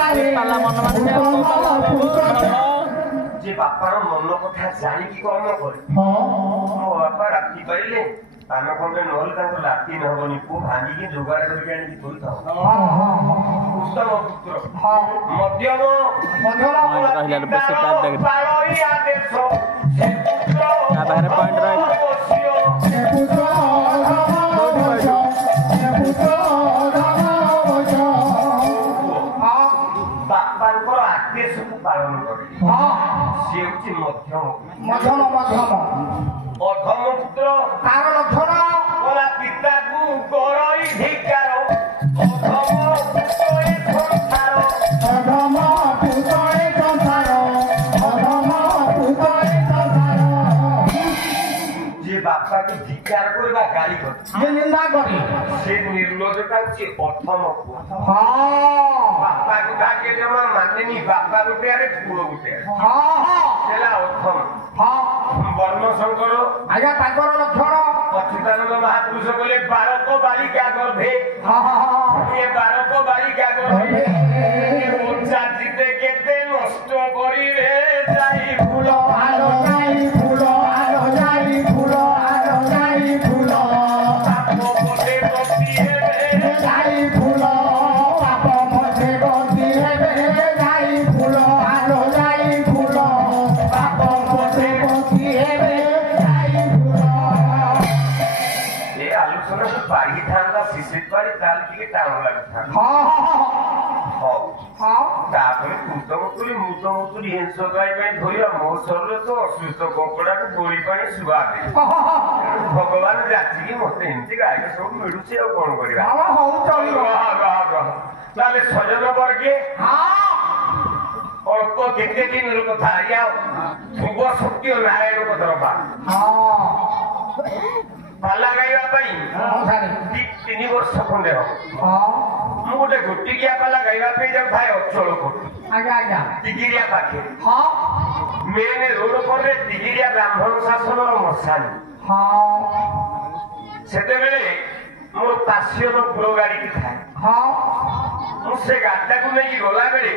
ତାଲା ମନ ମାନେ ଯେ ବାପାର ମନ କଥା ଜାଣିକି କର୍ମ କରେ। ମୋ ବାପା ରାତି ପାଇଲେ ପାନ ଖଣ୍ଡେ ନହେଲେ ତାଙ୍କ ରାତି ନହବନି, ପୁଅ ଭାଙ୍ଗିକି ଯୋଗାଡ଼ କରିକି ଆଣିକି ଥୋଇଥାଉ। ଉତ୍ତମ ପୁତ୍ର ମଧ୍ୟମ ବାପାଙ୍କର ଆଦେଶକୁ ପାଳନ କରେ। ସିଏ ହଉଛି ମଧ୍ୟମ ଅଧମ ପୁତ୍ର। ତାର ଲକ୍ଷଣ ଗଲା ପିତାକୁ ଗରଇ ଧିକାର, ଅଧମ ପୁତ୍ରରେ ସଂସାର, ଅଧମ ପୁତ୍ରରେ ସଂସାର, ଅଧମ ପୁତ୍ରରେ ସଂସାର। ଯିଏ ବାପାକୁ ଧିକାର করে বা গালি করে, যে নিন্দা করে, সে নির্লজ্জতা হচ্ছে অধম পুত্র। বাপাকে ডাকে জমা মানেনি, বাপা গোটে আরে পুরো গোটে সেটা অধম। বর্ণ শঙ্কর আজ্ঞা তাଙ୍କର লক্ষণ অচ্যুতানন্দ মহাপুরুষ বলে বারক বালিকা গর্ভে, এ বারক বালিকা গর্ভে চাচিতে কেতে নষ্ট করিবে যাই ফুল আলো যাই ফুল আলো যাই ফুল আলো যাই ফুল পাপ পথে গতি হেবে যাই ফুল পাপ পথে গতি হেবে যাই ফুল আলো যাই ফুল পাপ পথে গতি হেবে যাই ফুল। এ আলোচনা তো বাড়ি থাকা শিশির বাড়ি তাহলে দিকে টান লাগবে। ତାପରେ କୃତମତୁରୀ ମୃତମତୁରୀ ହିଂସ ଗାଈ ପାଇଁ ଧରିବା ମୋ ଶରୀର ତ ଅସୁସ୍ଥ କଙ୍କଡାକୁ ଗୋଳି ପାଇଁ ଶୁଭାବେ। ଭଗବାନ ଯାଚିକି ମତେ ଏମିତି ଗାଈ ସବୁ ମିଳୁଛି, ଆଉ କଣ କରିବା। ତାହେଲେ ସଜନ ବର୍ଗେ ଅଳ୍ପ କେତେ ଦିନର କଥା ଆଜ୍ଞା, ଧ୍ରୁବ ସତ୍ୟ ନାରାୟଣ କଦରବା ପାଲା ଗାଇବା ପାଇଁ 3 ବର୍ଷ ଖଣ୍ଡେ ହବ। ମୁଁ ଗୋଟେ ଗୋଟିକିଆ ପାଲା ଗାଇବା ପାଇଁ ଯାଉଥାଏ ଅଚଳକୁ ତିଗିରିଆ ପାଖରେ। ମେନ୍ ରୋଡ ପରେ ତିଗିରିଆ ବ୍ରାହ୍ମଣ ଶାସନର ମଶାଣି। ସେତେବେଳେ ମୋର ପାର୍ଶ୍ୱର ପୁର ଗାଡିଟି ଥାଏ। ମୁଁ ସେ ଗାଡିଟାକୁ ନେଇକି ଗଲାବେଳେ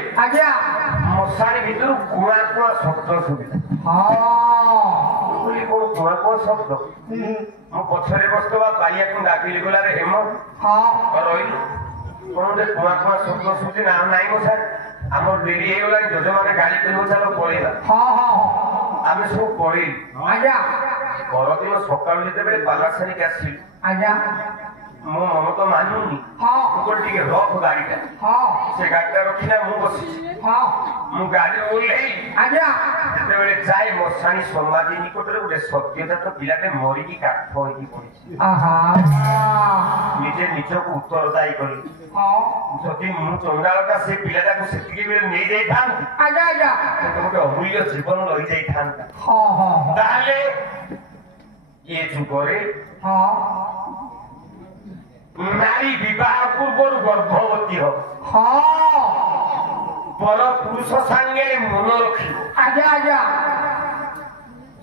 ମଶାଣି ଭିତରୁ କୁଆ କୁଆ ଶବ୍ଦ ଶୁଭିଲା। କଣ କୁଆ କୁଆ ଶବ୍ଦ? ମୁଁ ପଛରେ ବସିଥିବା ପାଇଆକୁ ଡାକିଲି, ଗଲାରେ ହେମ ରହିଲୁ, କଣ ଗୋଟେ କୁଆ କୁଆ ଶବ୍ଦ ଶୁଭୁଛି ନା? ନାଇଁ ମୋ ସାର୍, ଆମର ଡେରି ହେଇଗଲାଣି, ଯଜମାନେ ଗାଳି କରିବ, ଚାଲ ପଳେଇବା। ଆମେ ସବୁ ପଳେଇଲୁ। ପରଦିନ ସକାଳୁ ଯେତେବେଳେ ପାଲା ସାରିକି ଆସିଲୁ, ମୋ ମନ ତ ମାନୁନି, ଟିକେ ରଖ ଗାଡିଟା। ସେ ଗାଡିଟା ରଖିଲା, ମୁଁ ବସିଛି। ମୁଁ ଗାଡିରେ ଓହ୍ଲେଇ ଯେତେବେଳେ ଯାଏ ମଶାଣି ସମାଧି ନିକଟରେ ଗୋଟେ ସତ୍ୟଜାତ ପିଲାଟେ ମରିକି କାଠ ହେଇକି ପଡିଛି। ନିଜେ ନିଜକୁ ଉତ୍ତରଦାୟୀ କଲି, ଯଦି ମୁଁ ଚଣ୍ଡାଳଟା ସେ ପିଲାଟାକୁ ସେତିକି ବେଳେ ନେଇଯାଇଥାନ୍ତି, ଗୋଟେ ଅମୂଲ୍ୟ ଜୀବନ ରହିଯାଇଥାନ୍ତା। ତାହେଲେ ଏ ଯୁଗରେ ନାରୀ ବିବାହ ପୂର୍ବରୁ ଗର୍ଭବତୀ ହବ, ପର ପୁରୁଷ ସାଙ୍ଗରେ ମନ ରଖିବ,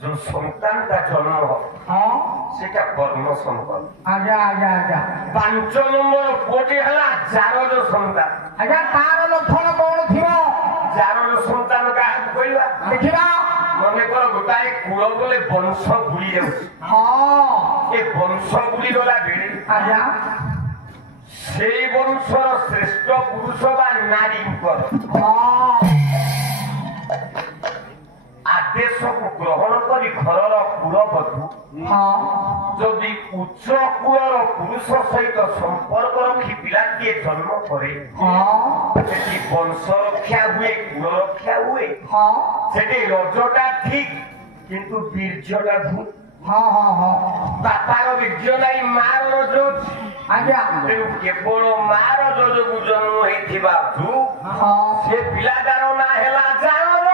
ଯୋଉ ସନ୍ତାନଟା ଜନ୍ମ ହବ ସେଟା କର୍ମ ସମ୍ପଦ। 5 ନମ୍ବର ପୁଅଟି ହେଲା ଜାରଜ ସନ୍ତାନ। ତାର ଲକ୍ଷଣ କଣ ଥିବ? ଜାରଜ ସନ୍ତାନ କାହାକୁ କହିବା ଦେଖିବା। ମନେକର ଗୋଟାଏ କୂଳ ବୋଲେ ବଂଶ ବୁଲି ଯାଉଛି, ଏ ବଂଶ ବୁଲି ଗଲା ବେଳେ ସେଇ ବଂଶର ଶ୍ରେଷ୍ଠ ପୁରୁଷ ବା ନାରୀଙ୍କର ଆଦେଶକୁ ଗ୍ରହଣ କରି ଘରର କୁଳବଧୂ ଯଦି ଉଚ୍ଚ କୁଳର ପୁରୁଷ ସହିତ ସମ୍ପର୍କ ରଖି ପିଲାଟିଏ ଜନ୍ମ କରେ, ସେଠି ବଂଶ ରକ୍ଷା ହୁଏ, କୁଳ ରକ୍ଷା ହୁଏ। ସେଠି ରଜଟା ଠିକ, କିନ୍ତୁ ବୀର୍ଯ୍ୟଟା ଭୁଲ। ବାପାର ବୀର୍ଯ୍ୟ ନାହିଁ, ମାର ରଜ ଅଛି। ତେଣୁ କେବଳ ମାର ଯୋଗୁ ଜନ୍ମ ହେଇଥିବା ସେ ପିଲାଟାର ନାଁ ହେଲା ଜାରଜ।